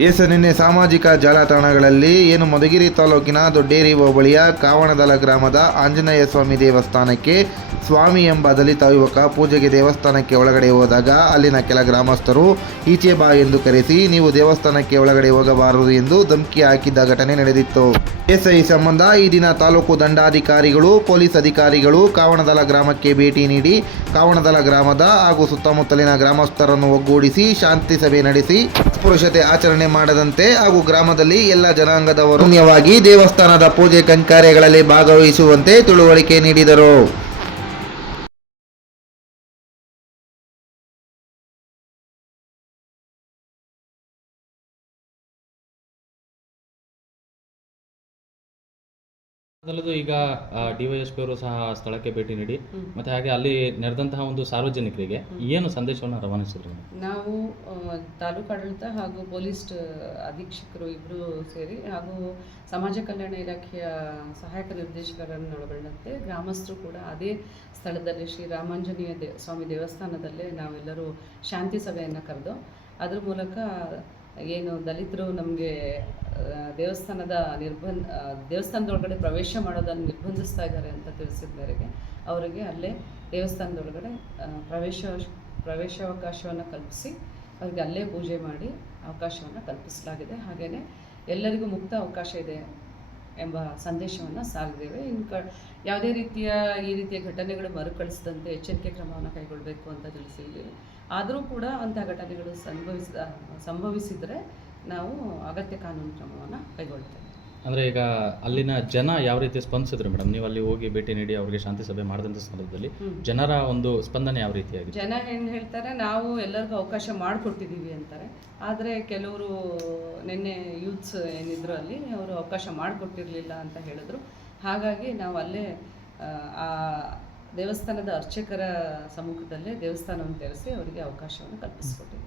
ನಿನ್ನೆ ಸಾಮಾಜಿಕ ಜಾಲತಾಣಗಳಲ್ಲಿ ಮಧುಗಿರಿ ತಾಲೂಕಿನ ದೊಡ್ಡೇರಿ ಹೋಬಳಿಯ ಕಾವಣದಲ ಗ್ರಾಮದ ಆಂಜನೇಯ ಸ್ವಾಮಿ ದೇವಸ್ಥಾನಕ್ಕೆ ಸ್ವಾಮಿ ಎಂಬ ದಲಿತ ಯುವಕ ಪೂಜೆಗೆ ದೇವಸ್ಥಾನಕ್ಕೆ ಒಳಗಡೆ ಹೋದಾಗ ಅಲ್ಲಿನ ಕೆಲ ಗ್ರಾಮಸ್ಥರು ಈಚೆ ಬಾ ಎಂದು ಕರೆಸಿ ನೀವು ದೇವಸ್ಥಾನಕ್ಕೆ ಒಳಗಡೆ ಹೋಗಬಾರದು ಎಂದು ಧಮಕಿ ಹಾಕಿದ್ದ ಘಟನೆ ನಡೆದಿತ್ತು. ಈ ಸಂಬಂಧ ಈ ದಿನ ತಾಲೂಕು ದಂಡಾಧಿಕಾರಿಗಳು, ಪೊಲೀಸ್ ಅಧಿಕಾರಿಗಳು ಕಾವಣದಲ ಗ್ರಾಮಕ್ಕೆ ಭೇಟಿ ನೀಡಿ ಕಾವಣದಲ ಗ್ರಾಮದ ಹಾಗೂ ಸುತ್ತಮುತ್ತಲಿನ ಗ್ರಾಮಸ್ಥರನ್ನು ಒಗ್ಗೂಡಿಸಿ ಶಾಂತಿ ಸಭೆ ನಡೆಸಿ ಅಸ್ಪೃಶ್ಯತೆ ಆಚರಣೆ ಮಾಡದಂತೆ ಹಾಗೂ ಗ್ರಾಮದಲ್ಲಿ ಎಲ್ಲ ಜನಾಂಗದವರು ಪುಣ್ಯವಾಗಿ ದೇವಸ್ಥಾನದ ಪೂಜೆ ಕೈಂಕರ್ಯಗಳಲ್ಲಿ ಭಾಗವಹಿಸುವಂತೆ ತಿಳುವಳಿಕೆ ನೀಡಿದರು. ಅದಲ್ಲದೆ ಈಗ ಡಿವೈಎಸ್ಪಿ ಅವರು ಸಹ ಸ್ಥಳಕ್ಕೆ ಭೇಟಿ ನೀಡಿ ಮತ್ತೆ ಹಾಗೆ ಅಲ್ಲಿ ನಡೆದಂತಹ ಒಂದು ಸಾರ್ವಜನಿಕರಿಗೆ ಏನು ಸಂದೇಶವನ್ನು ರವಾನಿಸಿದ್ರು? ನಾವು ತಾಲೂಕು ಆಡಳಿತ ಹಾಗೂ ಪೊಲೀಸ್ ಅಧೀಕ್ಷಕರು ಇಬ್ಬರು ಸೇರಿ ಹಾಗೂ ಸಮಾಜ ಕಲ್ಯಾಣ ಇಲಾಖೆಯ ಸಹಾಯಕ ನಿರ್ದೇಶಕರನ್ನು ಒಳಗೊಂಡಂತೆ ಗ್ರಾಮಸ್ಥರು ಕೂಡ ಅದೇ ಸ್ಥಳದಲ್ಲಿ ಶ್ರೀ ರಾಮಾಂಜನೇಯ ಸ್ವಾಮಿ ದೇವಸ್ಥಾನದಲ್ಲೇ ನಾವೆಲ್ಲರೂ ಶಾಂತಿ ಸಭೆಯನ್ನು ಕರೆದು ಅದ್ರ ಮೂಲಕ ಏನು ದಲಿತರು ನಮಗೆ ದೇವಸ್ಥಾನದೊಳಗಡೆ ಪ್ರವೇಶ ಮಾಡೋದನ್ನು ನಿರ್ಬಂಧಿಸ್ತಾ ಇದ್ದಾರೆ ಅಂತ ತಿಳಿಸಿದ ಮೇರೆಗೆ ಅವರಿಗೆ ಅಲ್ಲೇ ದೇವಸ್ಥಾನದೊಳಗಡೆ ಪ್ರವೇಶಾವಕಾಶವನ್ನು ಕಲ್ಪಿಸಿ ಅವರಿಗೆ ಅಲ್ಲೇ ಪೂಜೆ ಮಾಡಿ ಅವಕಾಶವನ್ನು ಕಲ್ಪಿಸಲಾಗಿದೆ. ಹಾಗೆಯೇ ಎಲ್ಲರಿಗೂ ಮುಕ್ತ ಅವಕಾಶ ಇದೆ ಎಂಬ ಸಂದೇಶವನ್ನು ಸಾರಿದ್ದೇವೆ. ಯಾವುದೇ ಈ ರೀತಿಯ ಘಟನೆಗಳು ಮರುಕಳಿಸದಂತೆ ಎಚ್ಚರಿಕೆ ಕ್ರಮವನ್ನು ಕೈಗೊಳ್ಳಬೇಕು ಅಂತ ತಿಳಿಸಿದ್ದೀವಿ. ಆದರೂ ಕೂಡ ಅಂಥ ಘಟನೆಗಳು ಸಂಭವಿಸಿದರೆ ನಾವು ಅಗತ್ಯ ಕಾನೂನು ಕ್ರಮವನ್ನು ಕೈಗೊಳ್ತೇವೆ. ಅಂದರೆ ಈಗ ಅಲ್ಲಿನ ಜನ ಯಾವ ರೀತಿ ಸ್ಪಂದಿಸಿದ್ರು ಮೇಡಮ್? ನೀವು ಅಲ್ಲಿ ಹೋಗಿ ಭೇಟಿ ನೀಡಿ ಅವರಿಗೆ ಶಾಂತಿ ಸಭೆ ಮಾಡಿದಂಥ ಸಂದರ್ಭದಲ್ಲಿ ಜನರ ಒಂದು ಸ್ಪಂದನೆ ಯಾವ ರೀತಿಯಾಗಿದೆ? ಜನ ಏನು ಹೇಳ್ತಾರೆ, ನಾವು ಎಲ್ಲರಿಗೂ ಅವಕಾಶ ಮಾಡಿಕೊಟ್ಟಿದ್ದೀವಿ ಅಂತಾರೆ. ಆದರೆ ಕೆಲವರು ನಿನ್ನೆ ಯೂತ್ಸ್ ಏನಿದ್ರು ಅಲ್ಲಿ ಅವರು ಅವಕಾಶ ಮಾಡಿಕೊಟ್ಟಿರಲಿಲ್ಲ ಅಂತ ಹೇಳಿದ್ರು. ಹಾಗಾಗಿ ನಾವು ಅಲ್ಲೇ ಆ ದೇವಸ್ಥಾನದ ಅರ್ಚಕರ ಸಮ್ಮುಖದಲ್ಲೇ ದೇವಸ್ಥಾನವನ್ನು ತೆರೆಸಿ ಅವರಿಗೆ ಅವಕಾಶವನ್ನು ಕಲ್ಪಿಸಿಕೊಟ್ಟಿದ್ದೀವಿ.